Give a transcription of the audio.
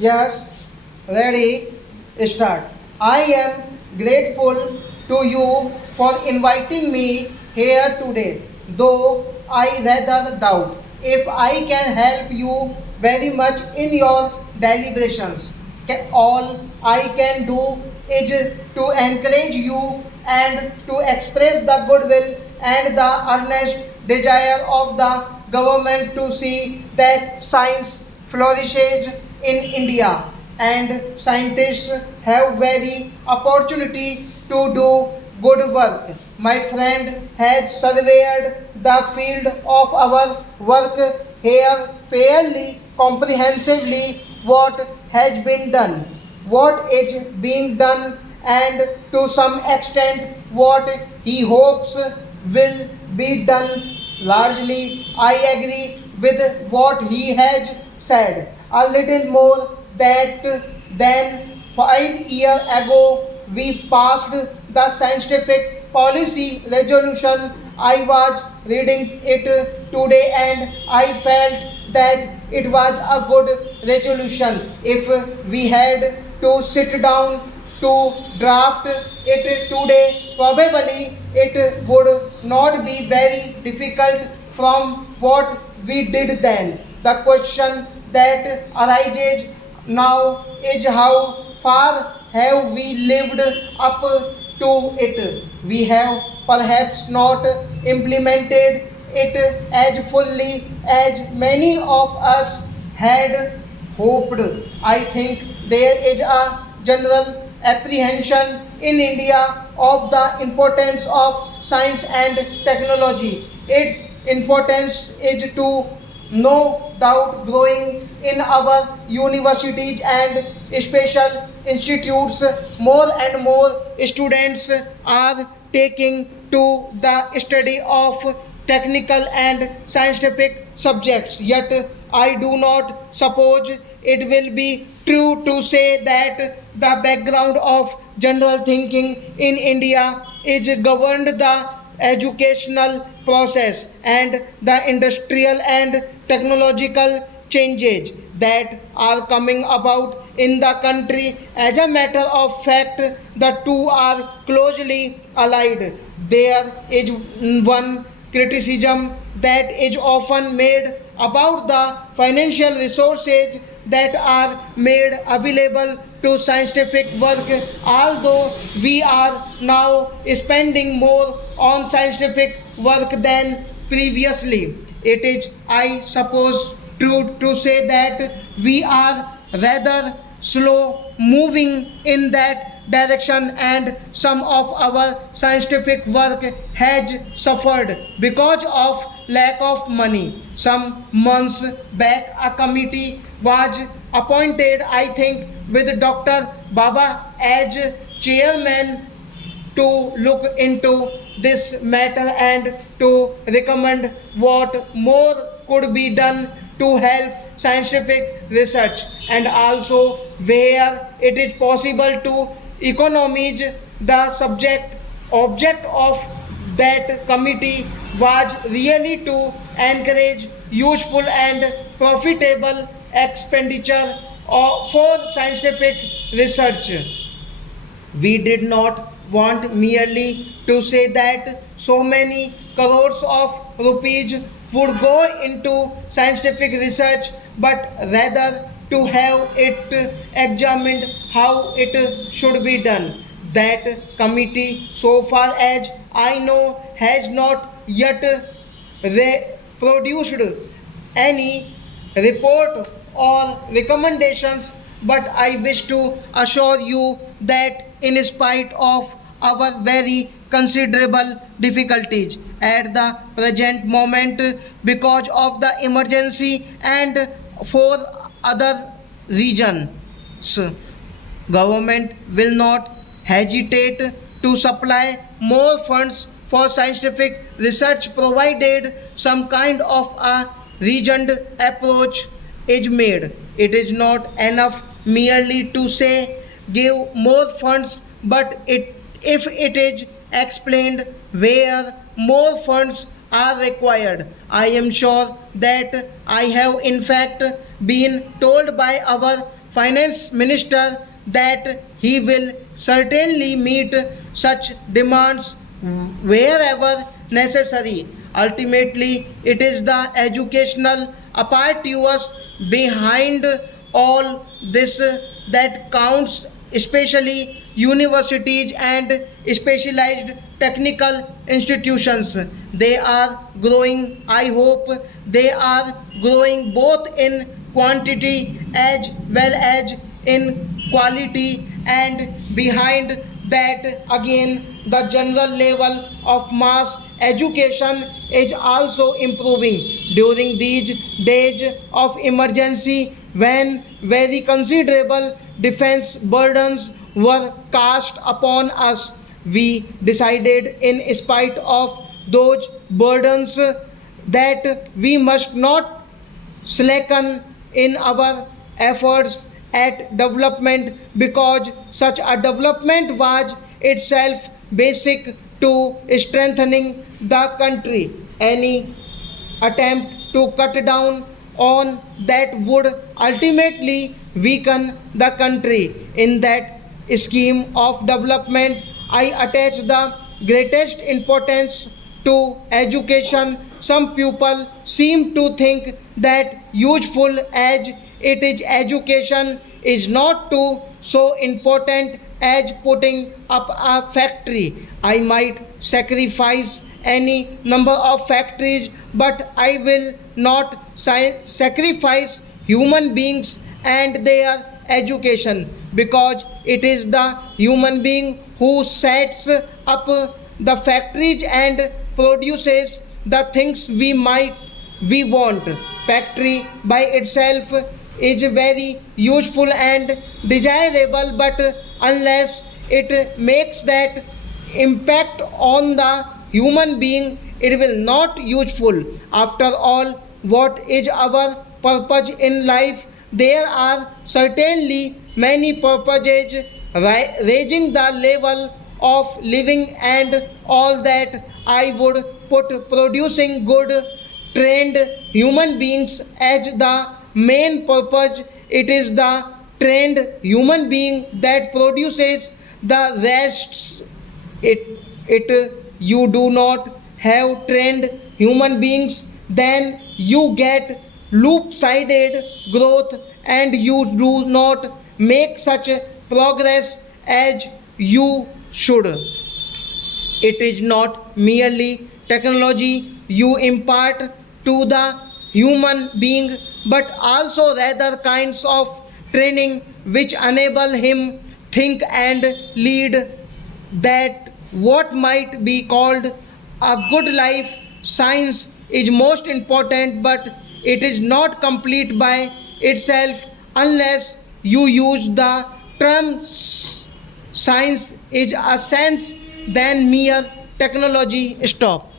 Yes, ready, start. I am grateful to you for inviting me here today, though I rather doubt if I can help you very much in your deliberations. All I can do is to encourage you and to express the goodwill and the earnest desire of the government to see that science flourishes in India and scientists have very opportunity to do good work. My friend has surveyed the field of our work here fairly comprehensively what has been done, what is being done, and to some extent what he hopes will be done. Largely, I agree with what he has said. A little more that than 5 years ago, we passed the scientific policy resolution. I was reading it today and I felt that it was a good resolution. If we had to sit down to draft it today, probably it would not be very difficult from what we did then. The question that arises now is how far have we lived up to it? We have perhaps not implemented it as fully as many of us had hoped. I think there is a general apprehension in India of the importance of science and technology. Its importance is to no doubt growing in our universities and special institutes. More and more students are taking to the study of technical and scientific subjects. Yet, I do not suppose it will be true to say that the background of general thinking in India is governed the educational process and the industrial and technological changes that are coming about in the country. As a matter of fact, the two are closely allied. There is one criticism that is often made about the financial resources that are made available to scientific work. Although we are now spending more on scientific work than previously, it is, I suppose, true to say that we are rather slow moving in that direction, and some of our scientific work has suffered because of lack of money. Some months back, a committee was appointed, I think, with Dr. Baba as chairman to look into this matter and to recommend what more could be done to help scientific research, and also where it is possible to economize the subject. Object of that committee was really to encourage useful and profitable expenditure for scientific research. We did not want merely to say that so many crores of rupees would go into scientific research, but rather to have it examined how it should be done. That committee, so far as I know, has not yet produced any report or recommendations, but I wish to assure you that in spite of our very considerable difficulties at the present moment because of the emergency and for other reasons, government will not hesitate to supply more funds for scientific research provided some kind of a reasoned approach is made. It is not enough merely to say give more funds, but if it is explained where more funds are required. I am sure that I have in fact been told by our finance minister that he will certainly meet such demands wherever necessary. Ultimately, it is the educational apparatus behind all this that counts, especially universities and specialized technical institutions. They are growing. I hope they are growing both in quantity as well as in quality, and behind that again the general level of mass education is also improving during these days of emergency when very considerable defense burdens were cast upon us. We decided, in spite of those burdens, that we must not slacken in our efforts at development, because such a development was itself basic to strengthening the country. Any attempt to cut down on that would ultimately weaken the country. In that scheme of development, I attach the greatest importance to education. Some people seem to think that useful as it is, education is not too so important as putting up a factory. I might sacrifice any number of factories, but I will not sacrifice human beings and their education, because it is the human being who sets up the factories and produces the things we want. Factory by itself is very useful and desirable, but unless it makes that impact on the human being, it will not useful. After all, what is our purpose in life? There are certainly many purposes: raising the level of living and all that. I would put producing good trained human beings as the main purpose. It is the trained human being that produces the rest. It you do not have trained human beings, then you get loop-sided growth and you do not make such progress as you should. It is not merely technology you impart to the human being, but also rather kinds of training which enable him think and lead, that what might be called a good life. Science is most important, but it is not complete by itself unless you use the term science is a sense than mere technology. Stop.